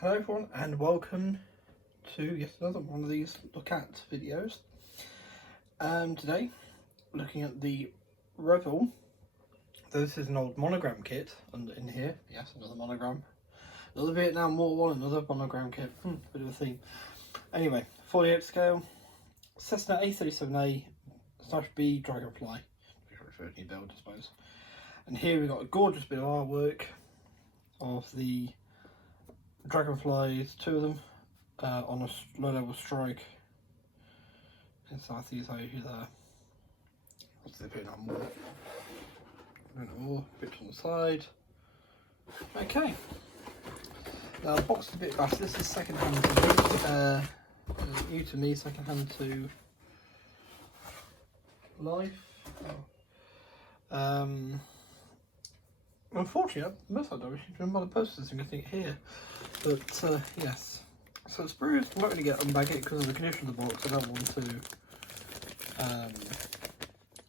Hello everyone and welcome to yet another one of these look at videos. Today looking at the Revell. This is an old monogram kit in here. Yes, another monogram. Another Vietnam War one, another monogram kit. Bit of a theme. Anyway, 48 scale Cessna A-37A /B Dragonfly. New build, I suppose. And here we've got a gorgeous bit of artwork of the Dragonflies, two of them, on a low level strike in Southeast Asia there. What's they putting on more? More bits on the side. Okay. Now the box is a bit battered. This is second hand to me. New to me, second hand to life. Unfortunately, most of the time I by the post this thing, I think here. But yes, so it's bruised. I'm not going to unbag it because of the condition of the box. I don't want to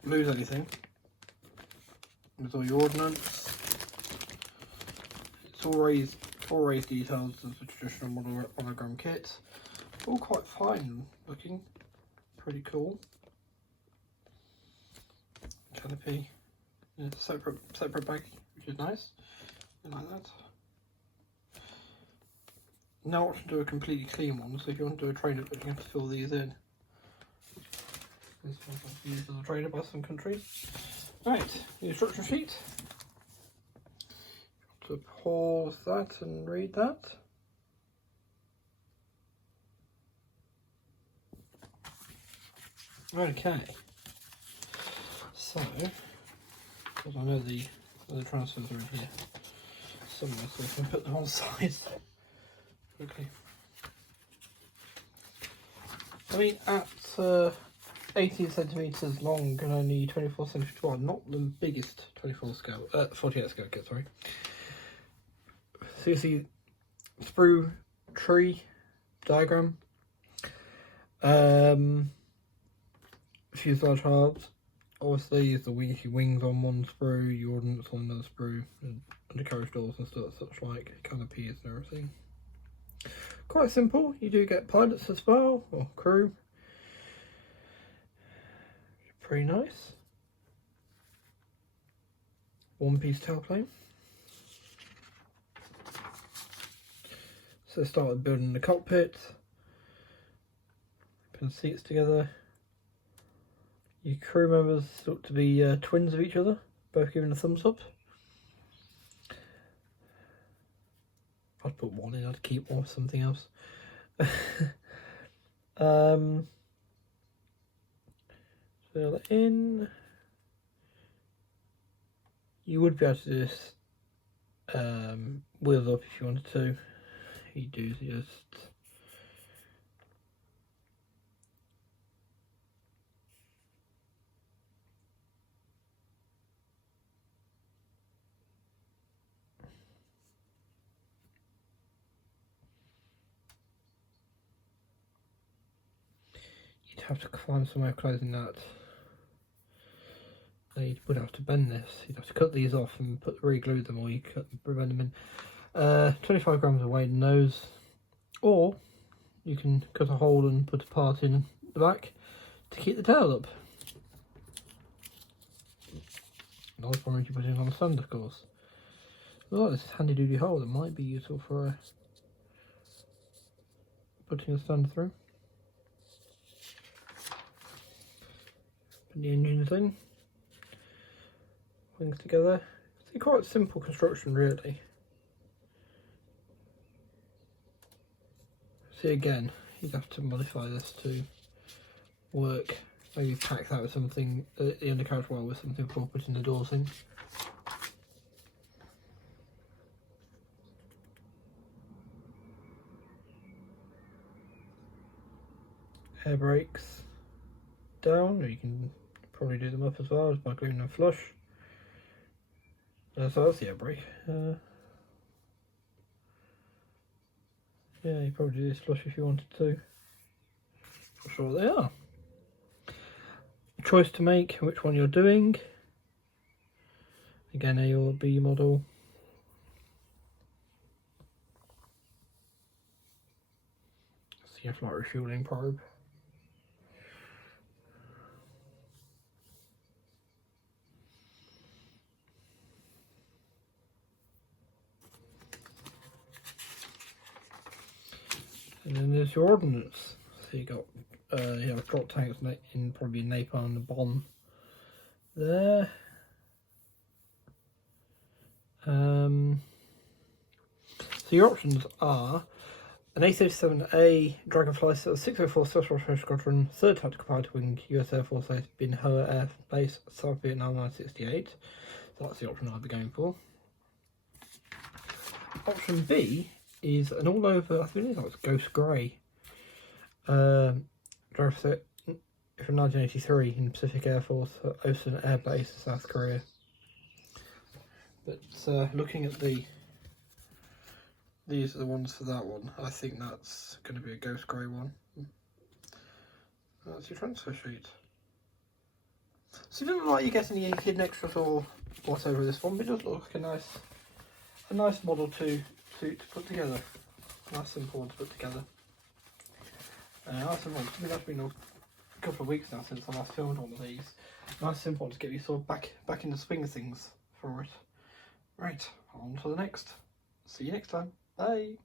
lose anything. There's all your ordnance. It's all raised details as a traditional monogram kit. All quite fine looking, pretty cool. Canopy, yeah, separate baggie, which is nice. I like that. Now I want to do a completely clean one, so if you want to do a trainer, you have to fill these in. This one's used as a trainer by some countries. Right, the instruction sheet. To pause that and read that. Okay. So, because I know the transfers are in here somewhere, so I can put them on sides quickly. I mean, at 18 centimeters long and only 24 centimeters wide, not the biggest 48 scale kit, sorry. So you see sprue tree diagram, fuselage halves. Obviously, is the wings on one sprue, your ordnance on another sprue, and undercarriage doors and stuff, such like canopies and everything. Quite simple. You do get pilots as well, or crew. Pretty nice. One-piece tailplane. So started building the cockpit. Putting seats together. Your crew members look to be twins of each other, both giving a thumbs up. I'd put one in, I'd keep one or something else. Fill it in. You would be able to do this wheels up if you wanted to. You do just have to find some way of closing that. You would have to bend this. You'd have to cut these off and re-glue them, or you bend them in. 25 grams of weight in those, or you can cut a hole and put a part in the back to keep the tail up. Another one if you put it on a stand, of course. Oh, this handy duty hole that might be useful for putting a stand through. The engines in, wings together. It's quite a simple construction, really. See, again, you'd have to modify this to work. Maybe pack that with something, the undercarriage wire with something for putting the doors in. Air brakes down, or you can probably do them up as well, just by gluing them flush. So that's the air brake. Yeah, you probably do this flush if you wanted to. Not sure what they are. Choice to make which one you're doing. Again, A or B model. a flight refueling probe. And then there's your ordnance. So you got drop tanks in probably napalm and the bomb there. So your options are an A-37A Dragonfly 604 Special Operations Squadron, 3rd Tactical Fighter Wing, US Air Force Base, Bin Hoa Air Base, South Vietnam 1968. So that's the option I'll be going for. Option B is an all-over, I think it's Ghost Grey, Dragonfly from 1983 in Pacific Air Force at Osan Air Base, South Korea. But looking at these are the ones for that one. I think that's going to be a Ghost Grey one. That's your transfer sheet. So it doesn't look like you get any hidden extras or whatever this one, but it does look like a nice model to put together. Nice simple one to put together. Nice simple one. I mean, that's been a couple of weeks now since I last filmed one of these. Nice simple one to get you sort of back in the swing of things for it. Right, on to the next. See you next time. Bye.